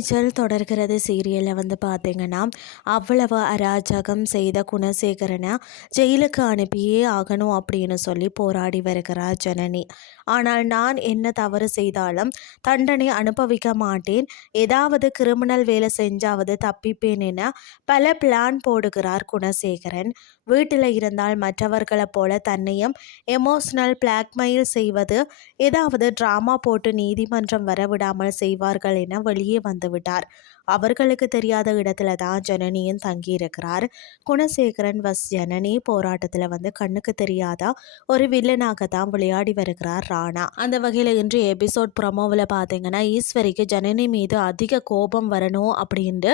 துணிச்சல் தொடர்கிறது சீரியலில் பார்த்தீங்கன்னா, அவ்வளவு அராஜகம் செய்த குணசேகரனை ஜெயிலுக்கு அனுப்பியே ஆகணும் அப்படின்னு சொல்லி போராடி வருகிறார் ஜனனி. ஆனால் நான் என்ன தவறு செய்தாலும் தண்டனை அனுபவிக்க மாட்டேன், ஏதாவது கிரிமினல் வேலை செஞ்சாவது தப்பிப்பேன் என பல பிளான் போடுகிறார் குணசேகரன். வீட்டில் இருந்தால் மற்றவர்களைப் போல தன்னையும் எமோஷனல் பிளாக்மெயில் செய்வது, ஏதாவது டிராமா போட்டு நீதிமன்றம் வரவிடாமல் செய்வார்கள் என வெளியே வந்துவிட்டார். அவர்களுக்கு தெரியாத இடத்துல தான் ஜனனியும் தங்கியிருக்கிறார். குணசேகரன் வஸ் ஜனனி போராட்டத்தில் கண்ணுக்கு தெரியாத ஒரு வில்லனாக தான் விளையாடி வருகிறார் ராணா. அந்த வகையில் இன்று எபிசோட் ப்ரமோவில் பார்த்தீங்கன்னா, ஈஸ்வரிக்கு ஜனனி மீது அதிக கோபம் வரணும் அப்படின்ட்டு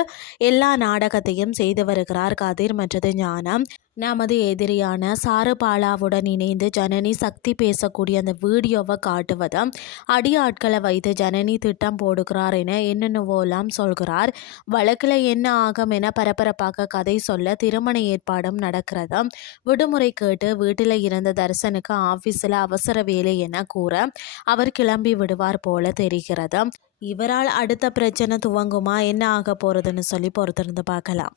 எல்லா நாடகத்தையும் செய்து வருகிறார் கதிர் மற்றது ஞானம். நமது எதிரியான சாருபாலாவுடன் இணைந்து ஜனனி சக்தி பேசக்கூடிய அந்த வீடியோவை காட்டுவதை அடியாட்களை வைத்து ஜனனி திட்டம் போடுகிறார் என என்னென்னவோலாம் சொல்கிறார். வழக்கில் என்ன ஆகும் என பரபரப்பாக கதை சொல்ல திருமண ஏற்பாடும் நடக்கிறது. விடுமுறை கேட்டு வீட்டில் இருந்த தர்சனுக்கு ஆஃபீஸில் அவசர வேலை என கூற அவர் கிளம்பி விடுவார் போல தெரிகிறது. இவரால் அடுத்த பிரச்சனை துவங்குமா, என்ன ஆக போறதுன்னு சொல்லி பொறுத்திருந்து பார்க்கலாம்.